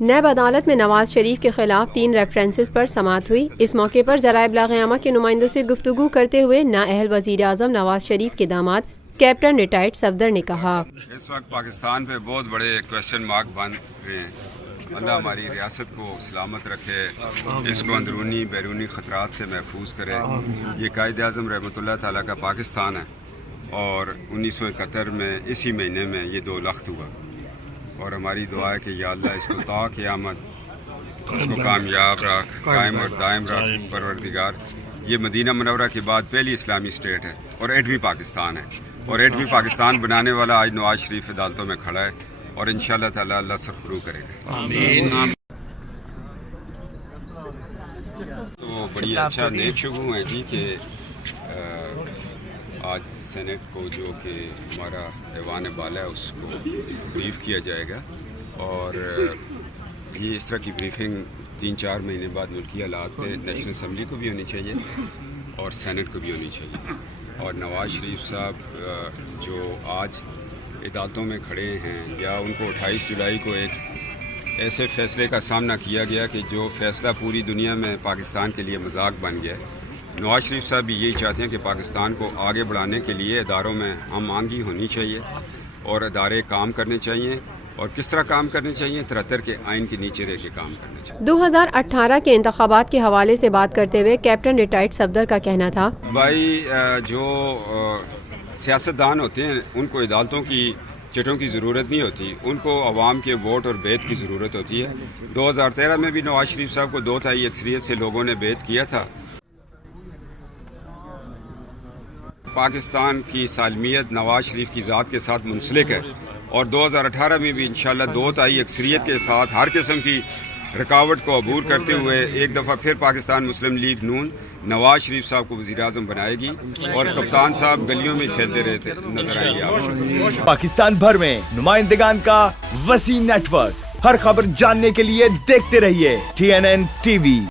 NAB عدالت میں نواز شریف کے خلاف 3 ریفرنسز پر سماعت ہوئی۔ اس موقع پر ذرائع ابلاغ عامہ کے نمائندوں سے گفتگو کرتے ہوئے نااہل وزیر اعظم نواز شریف کے داماد کیپٹن ریٹائرڈ صفدر نے کہا، اس وقت پاکستان پہ بہت بڑے کویشچن مارک بن رہے ہیں۔ اللہ ہماری ریاست کو سلامت رکھے، اس کو اندرونی بیرونی خطرات سے محفوظ کرے۔ یہ قائد اعظم رحمۃ اللہ تعالیٰ کا پاکستان ہے اور 1971 میں اسی مہینے میں یہ 2 لخت ہوا، اور ہماری دعا ہے کہ یا اللہ اس کو تا قیامت اس کو کامیاب رکھ، قائم اور دائم رکھ پروردگار۔ یہ مدینہ منورہ کے بعد پہلی اسلامی اسٹیٹ ہے اور 8ویں پاکستان ہے، اور 8ویں پاکستان بنانے والا آج نواز شریف عدالتوں میں کھڑا ہے، اور انشاءاللہ تعالی اللہ سرخرو کرے گا۔ آمین۔ تو بڑی اچھا نیک شگون ہے جی کہ آج سینٹ کو جو کہ ہمارا ایوان بالا ہے اس کو بریف کیا جائے گا، اور یہ اس طرح کی بریفنگ 3-4 مہینے بعد ملکی حالات پہ نیشنل اسمبلی کو بھی ہونی چاہیے اور سینٹ کو بھی ہونی چاہیے۔ اور نواز شریف صاحب جو آج عدالتوں میں کھڑے ہیں، یا ان کو 28 جولائی کو ایک ایسے فیصلے کا سامنا کیا گیا کہ جو فیصلہ پوری دنیا میں پاکستان کے لیے مذاق بن گیا ہے۔ نواز شریف صاحب بھی یہی چاہتے ہیں کہ پاکستان کو آگے بڑھانے کے لیے اداروں میں ہم آہنگی ہونی چاہیے اور ادارے کام کرنے چاہیے، اور کس طرح کام کرنے چاہیے، 73 کے آئین کے نیچے رہ کے کام کرنا چاہیے۔ 2018 کے انتخابات کے حوالے سے بات کرتے ہوئے کیپٹن ریٹائرڈ صفدر کا کہنا تھا، بھائی جو سیاستدان ہوتے ہیں ان کو عدالتوں کی چٹوں کی ضرورت نہیں ہوتی، ان کو عوام کے ووٹ اور بیعت کی ضرورت ہوتی ہے۔ 2013 میں بھی نواز شریف صاحب کو 2/3 اکثریت سے لوگوں نے بیعت کیا تھا۔ پاکستان کی سالمیت نواز شریف کی ذات کے ساتھ منسلک ہے، اور 2018 میں بھی انشاءاللہ 2/3 اکثریت کے ساتھ ہر قسم کی رکاوٹ کو عبور کرتے ہوئے ایک دفعہ پھر پاکستان مسلم لیگ نون نواز شریف صاحب کو وزیر اعظم بنائے گی، اور کپتان صاحب گلیوں میں کھیلتے رہتے نظر آئیں گے آپ۔ پاکستان بھر میں نمائندگان کا وسیع نیٹ ورک، ہر خبر جاننے کے لیے دیکھتے رہیے TNN TV۔